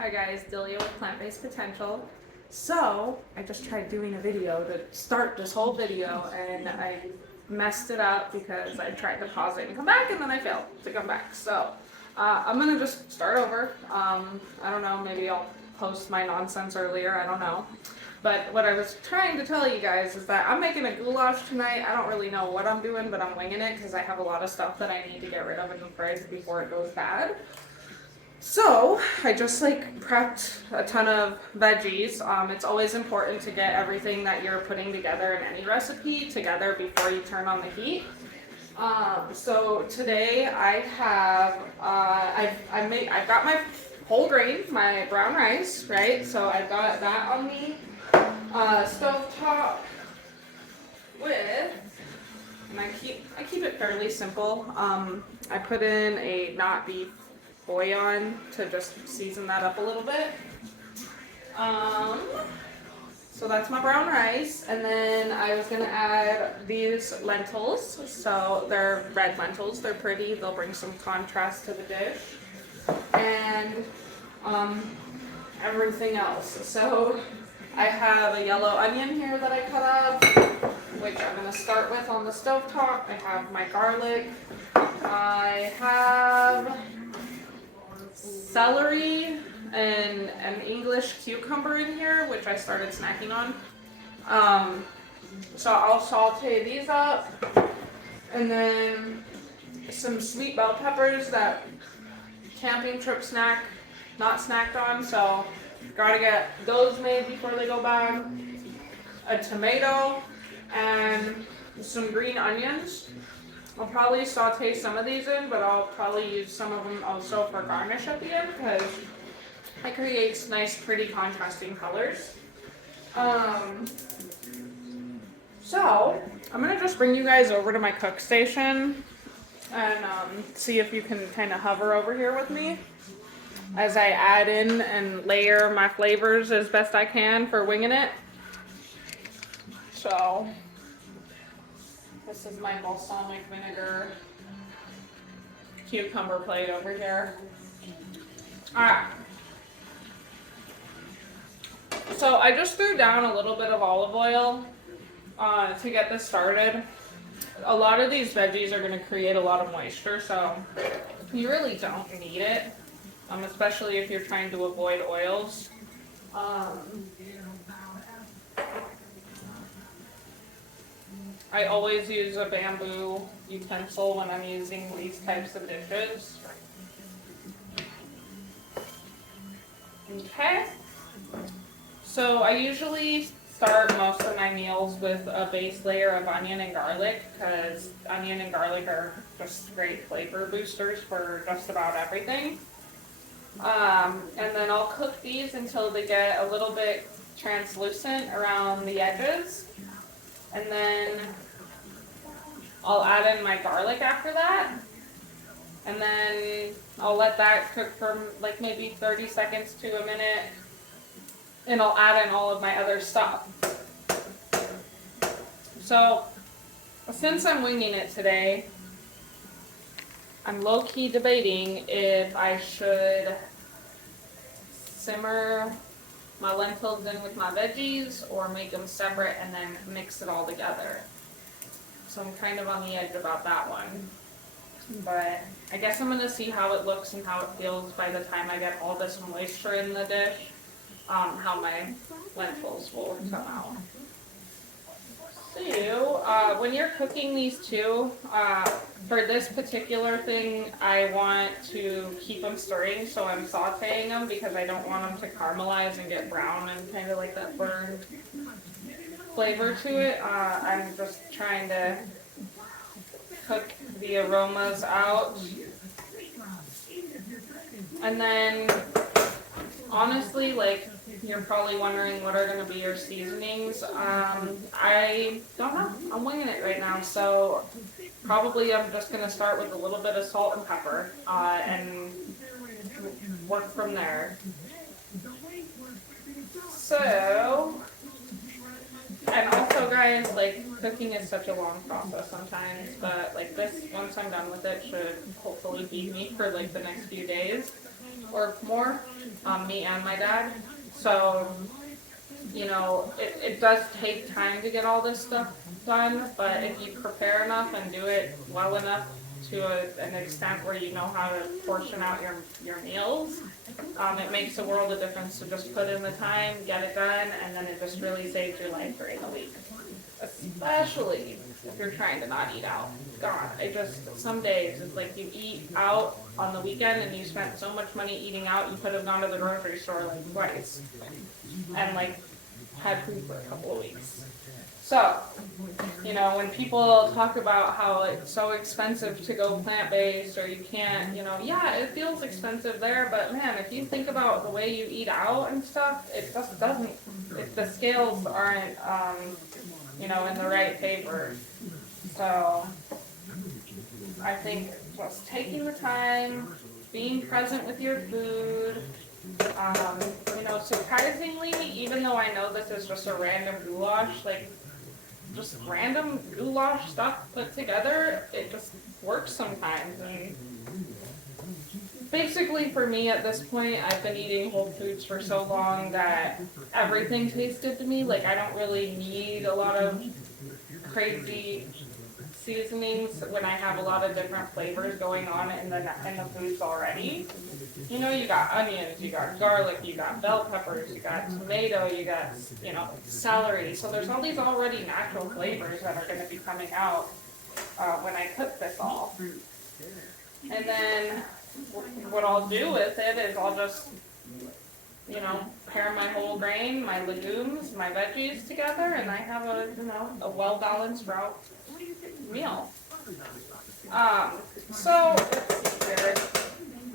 Hi guys, Delia with Plant-Based Potential. So, I just tried doing a video to start this whole video and I messed it up because I tried to pause it and come back and then I failed to come back. So, I'm gonna just start over. I don't know, maybe I'll post my nonsense earlier, I don't know. But what I was trying to tell you guys is that I'm making a goulash tonight. I don't really know what I'm doing, but I'm winging it because I have a lot of stuff that I need to get rid of in the fridge before it goes bad. So I just prepped a ton of veggies. It's always important to get everything that you're putting together in any recipe together before you turn on the heat. So today I have I've got my whole grain, my brown rice, right? So I've got that on the stovetop with, and I keep it fairly simple. I put in a not beef bouillon to just season that up a little bit. So that's my brown rice, and then I was gonna add these lentils. So they're red lentils. They're pretty. They'll bring some contrast to the dish, and everything else. So I have a yellow onion here that I cut up, which I'm gonna start with on the stovetop. I have my garlic. I have celery and an English cucumber in here, which I started snacking on. So I'll saute these up, and then some sweet bell peppers that camping trip snack, not snacked on, so gotta get those made before they go bad. A tomato and some green onions. I'll probably saute some of these in, but I'll probably use some of them also for garnish at the end because it creates nice, pretty contrasting colors. So I'm gonna just bring you guys over to my cook station and see if you can kind of hover over here with me as I add in and layer my flavors as best I can for winging it. So this is my balsamic vinegar cucumber plate over here. Alright. So I just threw down a little bit of olive oil to get this started. A lot of these veggies are going to create a lot of moisture, so you really don't need it, especially if you're trying to avoid oils. I always use a bamboo utensil when I'm using these types of dishes. Okay. So I usually start most of my meals with a base layer of onion and garlic because onion and garlic are just great flavor boosters for just about everything. And then I'll cook these until they get a little bit translucent around the edges. And then I'll add in my garlic after that. And then I'll let that cook for maybe 30 seconds to a minute. And I'll add in all of my other stuff. So, since I'm winging it today, I'm low-key debating if I should simmer my lentils in with my veggies or make them separate and then mix it all together. So I'm kind of on the edge about that one. But I guess I'm going to see how it looks and how it feels by the time I get all this moisture in the dish, how my lentils will come out. So, when you're cooking these two, for this particular thing, I want to keep them stirring, so I'm sauteing them because I don't want them to caramelize and get brown and kind of like that burned flavor to it. I'm just trying to cook the aromas out. And then, honestly, you're probably wondering what are going to be your seasonings. I don't know. I'm winging it right now, so probably I'm just going to start with a little bit of salt and pepper and work from there. So, and also guys, cooking is such a long process sometimes, but this, once I'm done with it, should hopefully feed me for the next few days. or more, me and my dad. So, you know, it does take time to get all this stuff done, but if you prepare enough and do it well enough to an extent where you know how to portion out your meals, it makes a world of difference to just put in the time, get it done, and then it just really saves your life during the week. Especially if you're trying to not eat out. God, some days it's like you eat out on the weekend and you spent so much money eating out, you could have gone to the grocery store like twice and like had food for a couple of weeks. So, you know, when people talk about how it's so expensive to go plant-based or you can't, you know, yeah, it feels expensive there, but man, if you think about the way you eat out and stuff, it just doesn't, the scales aren't, you know, in the right favor. So, I think just taking the time, being present with your food, you know, surprisingly, even though I know this is just a random goulash, like, just random goulash stuff put together, it just works sometimes. And basically for me at this point, I've been eating Whole Foods for so long that everything tastes good to me. Like, I don't really need a lot of crazy seasonings when I have a lot of different flavors going on in the foods already. You know, you got onions, you got garlic, you got bell peppers, you got tomato, you got, you know, celery. So there's all these already natural flavors that are going to be coming out when I cook this all. And then what I'll do with it is I'll just, you know, pair my whole grain, my legumes, my veggies together, and I have a well-balanced route meal. So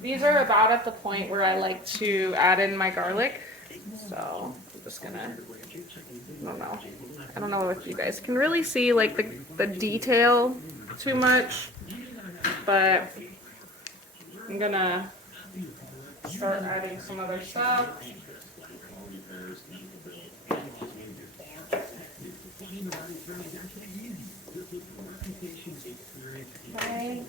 these are about at the point where I like to add in my garlic. So I'm just gonna, I don't know if you guys can really see like the detail too much, but I'm gonna start adding some other stuff. Okay.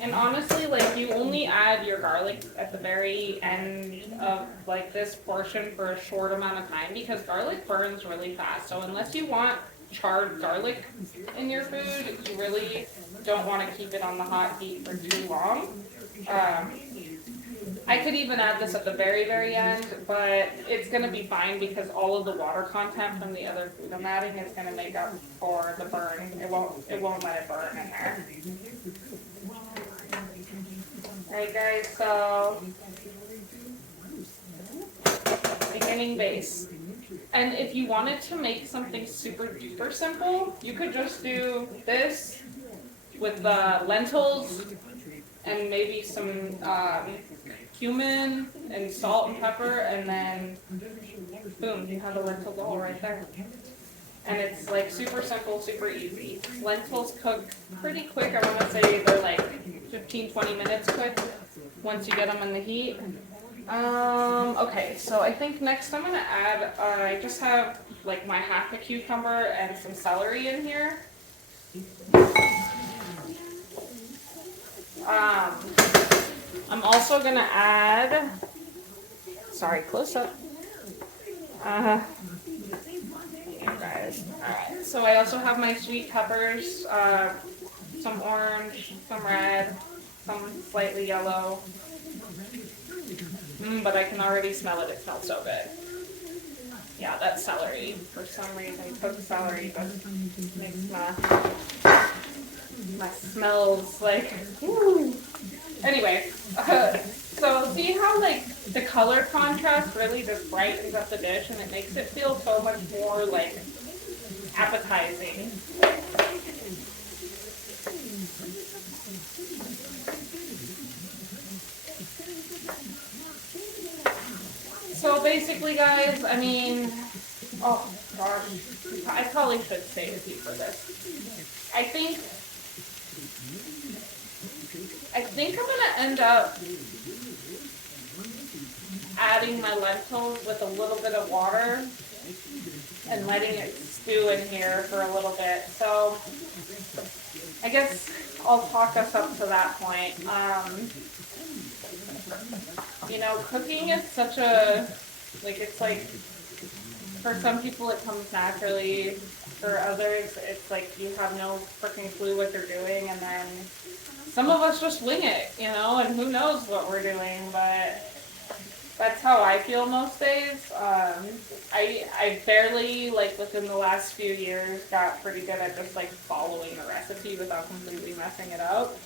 And honestly, like, you only add your garlic at the very end of like this portion for a short amount of time because garlic burns really fast. So unless you want charred garlic in your food, you really don't want to keep it on the hot heat for too long. I could even add this at the very, very end, but it's going to be fine because all of the water content from the other food I'm adding is going to make up for the burn. It won't let it burn in there. Alright guys, so beginning base. And if you wanted to make something super duper simple, you could just do this with the lentils and maybe some cumin and salt and pepper, and then boom, you have the lentil bowl right there. And it's like super simple, super easy. Lentils cook pretty quick. I want to say they're like 15-20 minutes quick once you get them in the heat. Okay, so I think next I'm gonna add, I just have like my half a cucumber and some celery in here. I'm also gonna add, sorry, close up. Guys. Alright, so I also have my sweet peppers, some orange, some red, some slightly yellow. But I can already smell it. It smells so good. Yeah, that's celery. For some reason, cooked celery just makes my smells like, woo. Anyway, so see how like the color contrast really just brightens up the dish and it makes it feel so much more like appetizing. So basically guys, I mean, oh gosh, I probably should stay with you for this. I think I'm gonna end up adding my lentils with a little bit of water and letting it stew in here for a little bit. So I guess I'll talk us up to that point. You know, cooking is such a, like, it's like, for some people it comes naturally. For others, it's like you have no freaking clue what you're doing, and then some of us just wing it, you know, and who knows what we're doing, but that's how I feel most days. I barely, like, within the last few years, got pretty good at just, like, following the recipe without completely messing it up.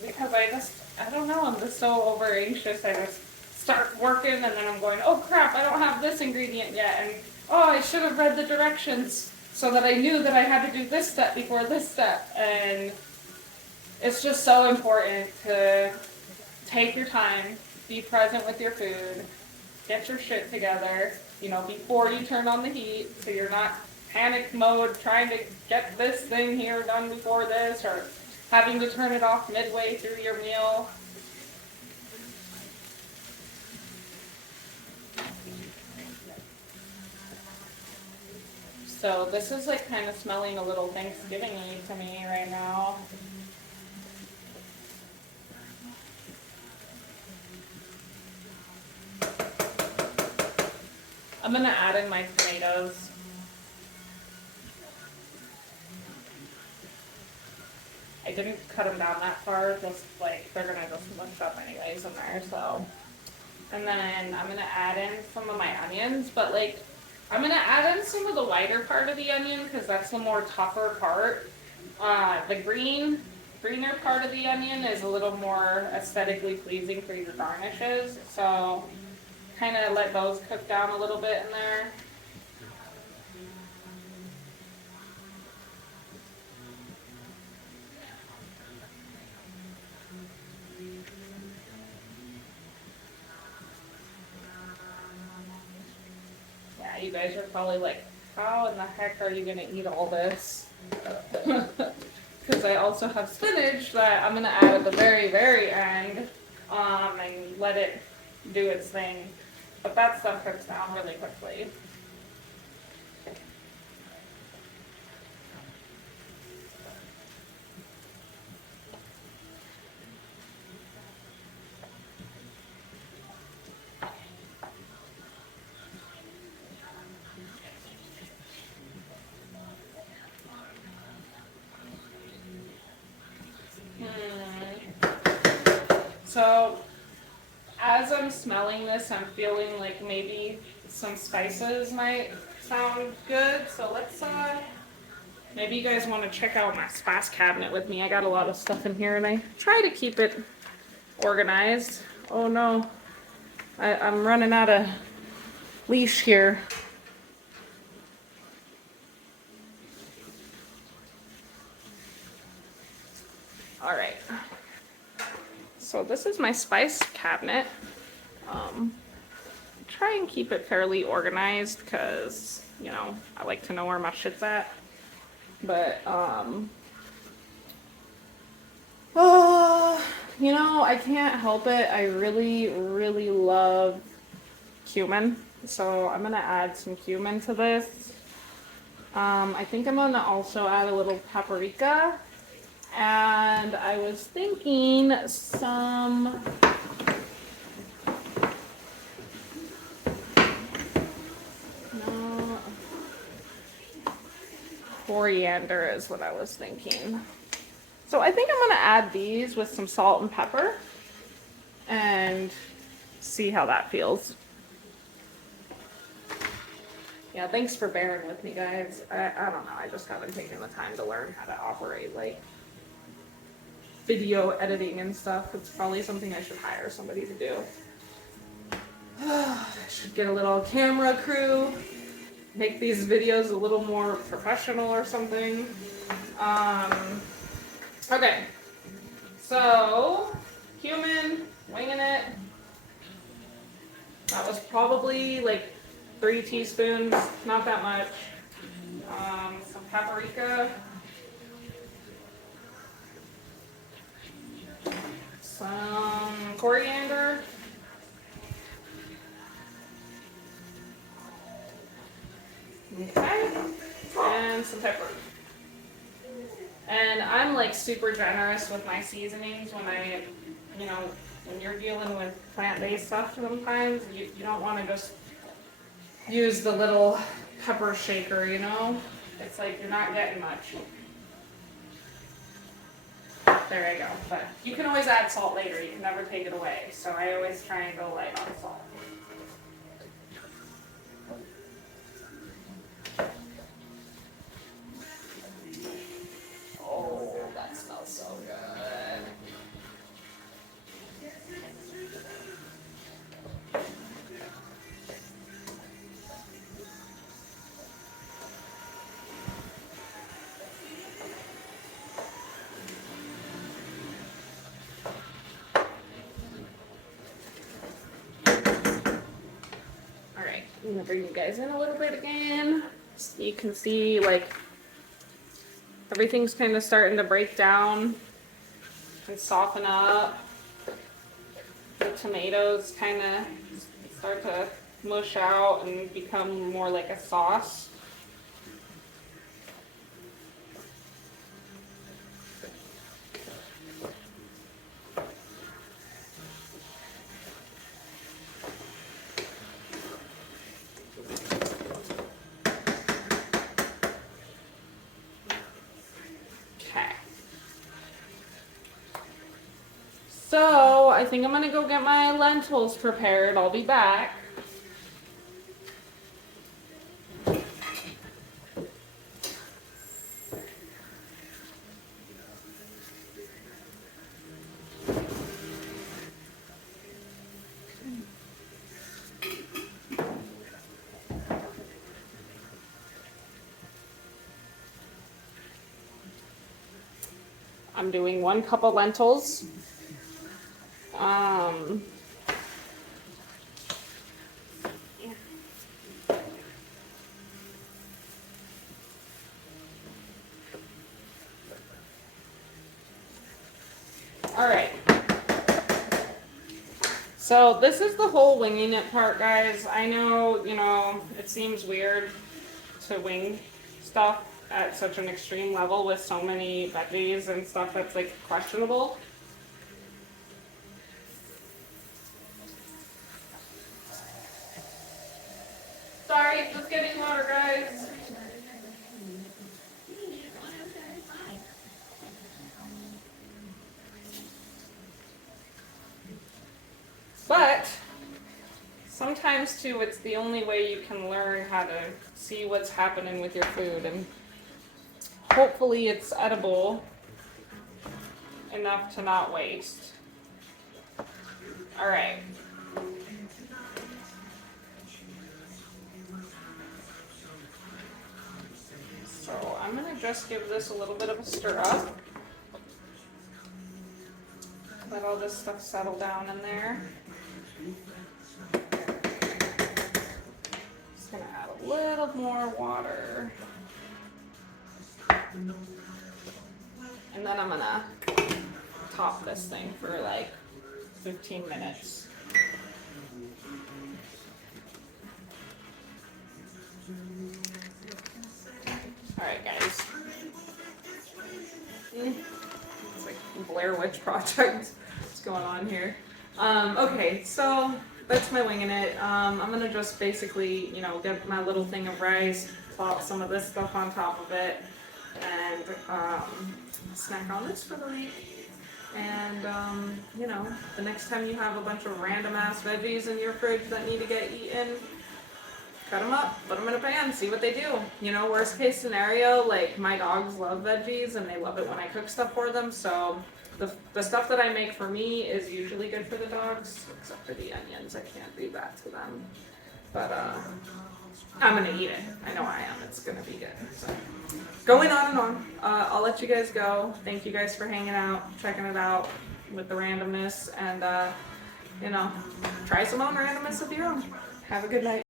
Because I don't know, I'm just so over anxious. I just start working and then I'm going, oh crap, I don't have this ingredient yet. And oh, I should have read the directions so that I knew that I had to do this step before this step. And it's just so important to take your time, be present with your food, get your shit together, you know, before you turn on the heat, so you're not panic mode trying to get this thing here done before this, or having to turn it off midway through your meal. So this is like kind of smelling a little Thanksgiving-y to me right now. I'm gonna add in my tomatoes. I didn't cut them down that far, just like they're gonna just bunch up anyways in there, so. And then I'm gonna add in some of my onions, but like, I'm gonna add in some of the whiter part of the onion because that's the more tougher part. The greener part of the onion is a little more aesthetically pleasing for your garnishes, so kind of let those cook down a little bit in there. Yeah, you guys are probably like, how in the heck are you gonna eat all this? Because I also have spinach that I'm gonna add at the very, very end, and let it do its thing. But that stuff cooks down really quickly. So, as I'm smelling this, I'm feeling like maybe some spices might sound good. So let's, maybe you guys want to check out my spice cabinet with me. I got a lot of stuff in here and I try to keep it organized. Oh no, I'm running out of leash here. All right. So this is my spice cabinet. Try and keep it fairly organized because, you know, I like to know where my shit's at. But, you know, I can't help it. I really, really love cumin. So I'm gonna add some cumin to this. I think I'm gonna also add a little paprika. And I was thinking some coriander is what I was thinking. So I think I'm gonna add these with some salt and pepper and see how that feels. Yeah, thanks for bearing with me, guys. I don't know, I just haven't taken the time to learn how to operate like video editing and stuff. It's probably something I should hire somebody to do. I should get a little camera crew, make these videos a little more professional or something. Okay, so cumin, winging it. That was probably like 3 teaspoons, not that much. Some paprika. Some coriander. Okay, and some pepper. And I'm like super generous with my seasonings when when you're dealing with plant-based stuff sometimes, you don't want to just use the little pepper shaker, you know? It's like you're not getting much. There I go. But you can always add salt later. You can never take it away. So I always try and go light on salt. Oh, that smells so good. I'm gonna bring you guys in a little bit again. So you can see like everything's kind of starting to break down and soften up. The tomatoes kind of start to mush out and become more like a sauce. So I think I'm gonna go get my lentils prepared. I'll be back. I'm doing 1 cup of lentils. All right. So this is the whole winging it part, guys. I know, it seems weird to wing stuff at such an extreme level with so many veggies and stuff that's like questionable. Sorry, just getting water, guys. But sometimes too, it's the only way you can learn how to see what's happening with your food, and hopefully it's edible enough to not waste. All right. So I'm gonna just give this a little bit of a stir up. Let all this stuff settle down in there. Just gonna add a little more water. And then I'm gonna top this thing for like 15 minutes. Alright guys. It's like Blair Witch Project. What's going on here? Okay, so that's my winging it. I'm gonna just basically, get my little thing of rice, plop some of this stuff on top of it, and snack on this for the week. And, the next time you have a bunch of random ass veggies in your fridge that need to get eaten, cut them up, put them in a pan, see what they do. Worst case scenario, like my dogs love veggies and they love it when I cook stuff for them. So the stuff that I make for me is usually good for the dogs, except for the onions. I can't do that to them. But I'm gonna eat it. I know I am. It's gonna be good. So going on and on. I'll let you guys go. Thank you guys for hanging out, checking it out with the randomness, and try some own randomness of your own. Have a good night.